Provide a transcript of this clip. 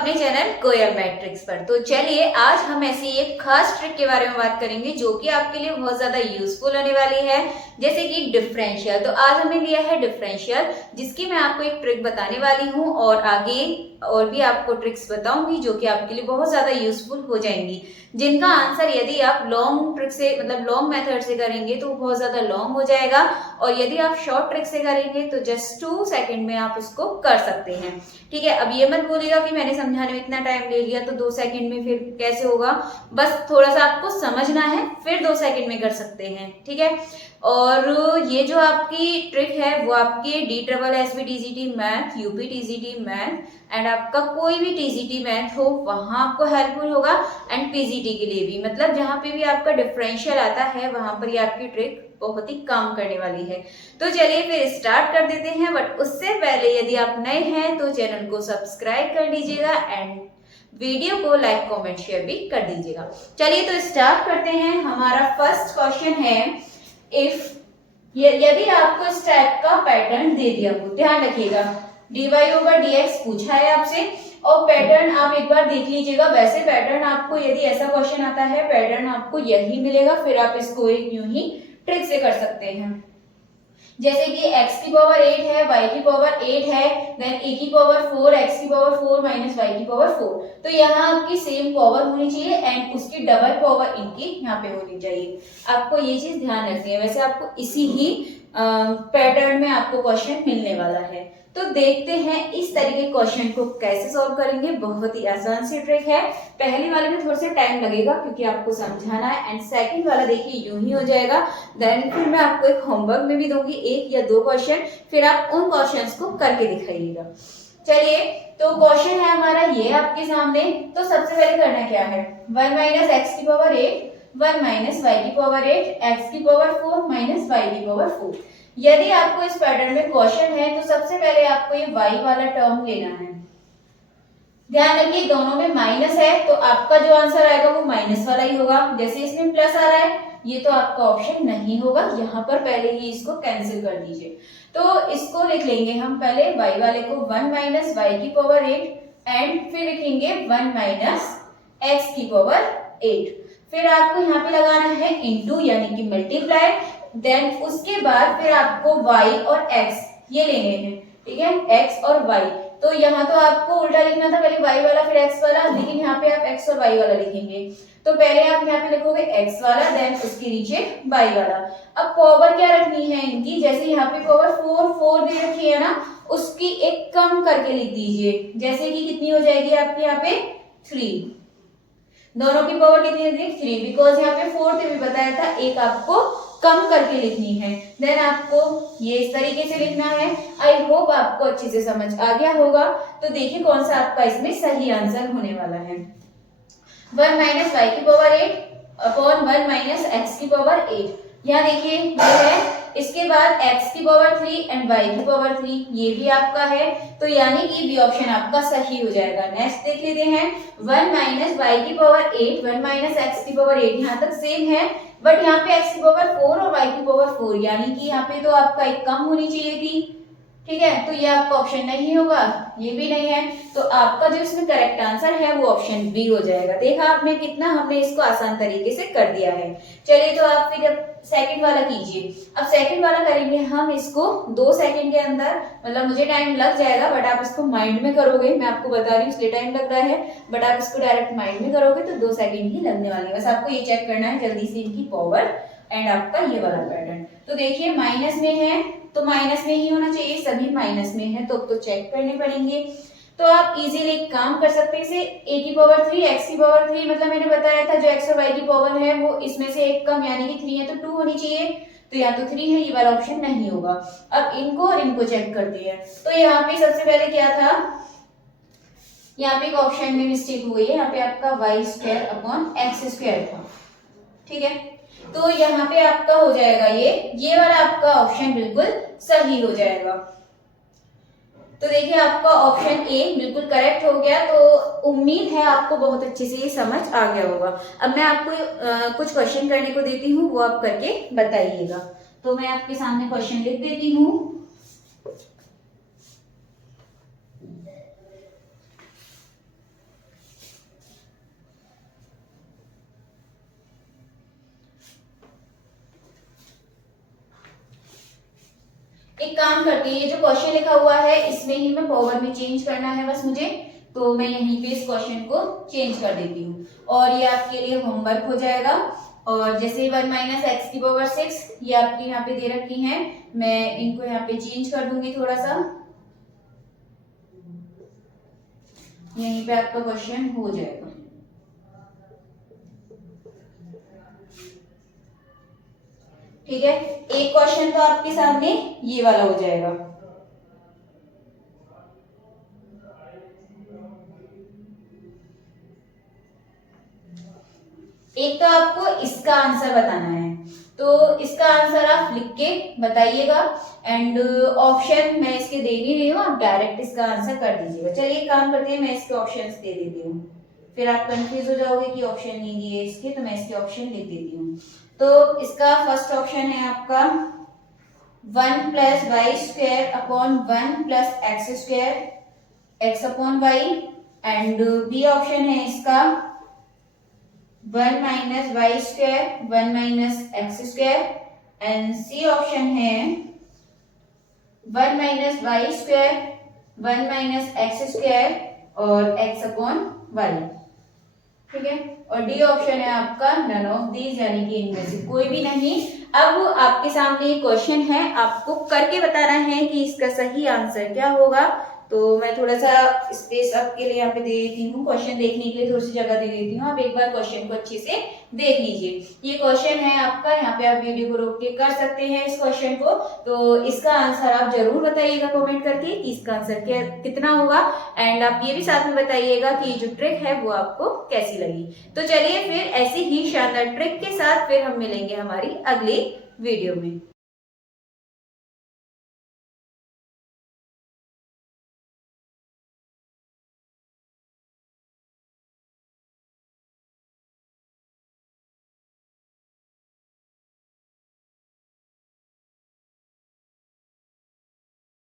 अपने चैनल कोयल मैट्रिक्स पर। तो चलिए आज हम ऐसी एक खास ट्रिक के बारे में बात करेंगे जो कि आपके लिए बहुत ज्यादा यूजफुल होने वाली है, जैसे कि डिफरेंशियल। तो आज हमने लिया है डिफरेंशियल, जिसकी मैं आपको एक ट्रिक बताने वाली हूँ और आगे और भी आपको ट्रिक्स बताऊंगी जो कि आपके लिए बहुत ज्यादा यूजफुल हो जाएंगी, जिनका आंसर यदि आप लॉन्ग ट्रिक से मतलब लॉन्ग मेथड से करेंगे तो बहुत ज्यादा लॉन्ग हो जाएगा, और यदि आप शॉर्ट ट्रिक से करेंगे तो जस्ट 2 सेकंड में आप उसको कर सकते हैं। ठीक है, अब ये मत बोलिएगा कि मैंने समझाने में इतना टाइम ले लिया तो 2 सेकंड में फिर कैसे होगा। बस थोड़ा सा आपको समझना है, फिर 2 सेकंड में कर सकते हैं। ठीक है, और ये जो आपकी ट्रिक है वो आपके DSSB TGT math, UP TGT math and आपका कोई भी TGT मैथ हो वहां आपको हेल्पफुल होगा, एंड PGT के लिए भी, मतलब जहां पे भी आपका डिफरेंशियल आता है वहां पर ये आपकी ट्रिक बहुत ही काम करने वाली है। तो चलिए फिर स्टार्ट कर देते हैं, बट उससे पहले यदि आप नए हैं तो चैनल को सब्सक्राइब कर लीजिएगा एंड वीडियो को लाइक कमेंट शेयर भी कर दीजिएगा। चलिए तो स्टार्ट करते हैं। हमारा फर्स्ट क्वेश्चन है, इफ यदि आपको इस टाइप का पैटर्न दे दिया हो, ध्यान रखिएगा dy/dx पूछा है आपसे, और पैटर्न आप एक बार देख लीजिएगा। वैसे पैटर्न आपको यदि ऐसा क्वेश्चन आता है पैटर्न आपको यही मिलेगा, फिर आप इसको एक यूं ही ट्रिक से कर सकते हैं। जैसे कि x की पावर 8 है, y की पावर 8 है, देन a की पावर 4, x की पावर 4 माइनस y की पावर 4। तो यहाँ आपकी सेम पावर होनी चाहिए एंड उसकी डबल पावर इनकी यहाँ पे होनी चाहिए। आपको ये चीज ध्यान रखनी है। वैसे आपको इसी ही पैटर्न में आपको क्वेश्चन मिलने वाला है। तो देखते हैं इस तरीके के क्वेश्चन को कैसे सॉल्व करेंगे। बहुत ही आसान सी ट्रिक है। पहली वाले में थोड़ा सा टाइम लगेगा क्योंकि आपको समझाना है, एंड सेकंड वाला देखिए यूं ही हो जाएगा। देन फिर मैं आपको एक होमवर्क में भी दूंगी 1 या 2 क्वेश्चन, फिर आप उन क्वेश्चंस को करके दिखाइएगा। चलिए तो क्वेश्चन है हमारा ये आपके सामने। तो सबसे पहले करना क्या है, 1 माइनस एक्स की पावर 8, 1 माइनस वाई की पावर 8, एक्स की पावर 4 माइनस वाई की पावर 4। यदि आपको इस पैटर्न में क्वेश्चन है तो सबसे पहले आपको ये y वाला टर्म लेना है। ध्यान रखिए दोनों में माइनस है तो आपका जो आंसर आएगा वो माइनस वाला ही होगा। जैसे इसमें प्लस आ रहा है ये तो आपका ऑप्शन नहीं होगा, यहाँ पर पहले ही इसको कैंसिल कर दीजिए। तो इसको लिख लेंगे हम पहले y वाले को 1 माइनस वाई की पावर 8 एंड फिर लिखेंगे 1 माइनस एक्स की पावर 8। फिर आपको यहाँ पे लगाना है इंटू यानी कि मल्टीप्लाई, देन उसके बाद फिर आपको y और x ये लेने हैं। ठीक है, x और y। तो यहाँ तो आपको उल्टा लिखना था, पहले y वाला फिर x वाला, लेकिन यहाँ पे आप x और y वाला लिखेंगे। तो पहले आप यहाँ पे लिखोगे x वाला, देन उसके नीचे y वाला। अब पावर क्या रखनी है इनकी, जैसे यहाँ पे पावर 4 दे रखी है ना, उसकी एक कम करके लिख दीजिए। जैसे कि कितनी हो जाएगी आपके यहाँ पे 3। दोनों की पावर कितनी होती है 3, बिकॉज यहाँ पे 4 भी बताया था, एक आपको कम करके लिखनी है। देन आपको ये इस तरीके से लिखना है। आई होप आपको अच्छे से समझ आ गया होगा। तो देखिए कौन सा आपका इसमें सही आंसर होने वाला है। 1 माइनस वाई की पावर 8 अपॉन 1 माइनस एक्स की पावर 8। यहाँ देखिए ये है, इसके बाद x की पावर 3 एंड y की पावर 3 ये भी आपका है, तो यानी कि बी ऑप्शन आपका सही हो जाएगा। नेक्स्ट देख लेते हैं 1 माइनस वाई की पावर 8, 1 माइनस एक्स की पावर 8, यहाँ तक सेम है, बट यहाँ पे x की पावर 4 और y की पावर 4, यानी कि यहाँ पे तो आपका एक कम होनी चाहिए थी। ठीक है, तो ये आपका ऑप्शन नहीं होगा, ये भी नहीं है, तो आपका जो इसमें करेक्ट आंसर है वो ऑप्शन बी हो जाएगा। देखा आपने कितना हमने इसको आसान तरीके से कर दिया है। चलिए तो आप फिर सेकंड वाला कीजिए। अब सेकंड वाला करेंगे हम इसको 2 सेकंड के अंदर, मतलब मुझे टाइम लग जाएगा बट आप इसको माइंड में करोगे, मैं आपको बता रही हूँ इसलिए टाइम लग रहा है, बट आप इसको डायरेक्ट माइंड में करोगे तो 2 सेकंड ही लगने वाले हैं। बस आपको ये चेक करना है जल्दी से इनकी पावर एंड आपका ये वाला पैटर्न। तो देखिए माइनस में है तो माइनस में ही होना चाहिए, सभी माइनस में है तो चेक करने पड़ेंगे। तो आप इजीली काम कर सकते हैं इसे। a की पावर 3 x की पावर 3, मतलब मैंने बताया था जो x और y की पावर है वो इसमें से एक कम यानी कि 3 है तो 2 होनी चाहिए, तो या तो 3 है, ये वाला ऑप्शन नहीं होगा। अब इनको और इनको चेक करते हैं। तो यहाँ पे सबसे पहले क्या था, यहाँ पे एक ऑप्शन में मिस्टेक हुई है, यहाँ पे आपका y square upon x square था। ठीक है, तो यहाँ पे आपका हो जाएगा ये वाला आपका ऑप्शन बिल्कुल सही हो जाएगा। तो देखिए आपका ऑप्शन ए बिल्कुल करेक्ट हो गया। तो उम्मीद है आपको बहुत अच्छे से ये समझ आ गया होगा। अब मैं आपको कुछ क्वेश्चन करने को देती हूँ, वो आप करके बताइएगा। तो मैं आपके सामने क्वेश्चन लिख देती हूँ। काम करती है, ये जो क्वेश्चन लिखा हुआ है इसमें ही मैं पावर में चेंज करना है बस मुझे, तो मैं यहीं पे इस क्वेश्चन को चेंज कर देती हूँ और ये आपके लिए होमवर्क हो जाएगा। और जैसे 1 माइनस एक्स की पावर 6 ये आपके यहाँ पे दे रखी हैं, मैं इनको यहाँ पे चेंज कर दूंगी थोड़ा सा, यहीं पे आपका क्वेश्चन हो जाएगा। ठीक है, एक क्वेश्चन तो आपके सामने ये वाला हो जाएगा। एक तो आपको इसका आंसर बताना है, तो इसका आंसर आप लिख के बताइएगा एंड ऑप्शन मैं इसके दे नहीं रही हूँ, आप डायरेक्ट इसका आंसर कर दीजिएगा। चलिए काम करते हैं, मैं इसके ऑप्शंस दे देती हूँ, फिर आप कंफ्यूज हो जाओगे कि ऑप्शन नहीं दिए इसके, तो मैं इसके ऑप्शन लिख देती हूँ। तो इसका फर्स्ट ऑप्शन है आपका 1 plus y square upon 1 plus x square x upon y, and B option है इसका 1 minus y square 1 minus x square, and C option है 1 minus y square 1 minus x square और एक्स अपॉन वाई। ठीक है, और D option है आपका none of these, यानी कि इनमें से कोई भी नहीं। अब आपके सामने क्वेश्चन है, आपको करके बताना है कि इसका सही आंसर क्या होगा। तो मैं थोड़ा सा स्पेस आपके लिए यहाँ पे दे देती हूँ, क्वेश्चन देखने के लिए थोड़ी सी जगह दे देती हूँ, आप एक बार क्वेश्चन को अच्छे से देख लीजिए। ये क्वेश्चन है आपका, यहाँ पे आप वीडियो को रोक के कर सकते हैं इस क्वेश्चन को। तो इसका आंसर आप जरूर बताइएगा कमेंट करके कि इसका आंसर क्या कितना होगा, एंड आप ये भी साथ में बताइएगा कि जो ट्रिक है वो आपको कैसी लगी। तो चलिए फिर ऐसी ही शानदार ट्रिक के साथ फिर हम मिलेंगे हमारी अगली वीडियो में।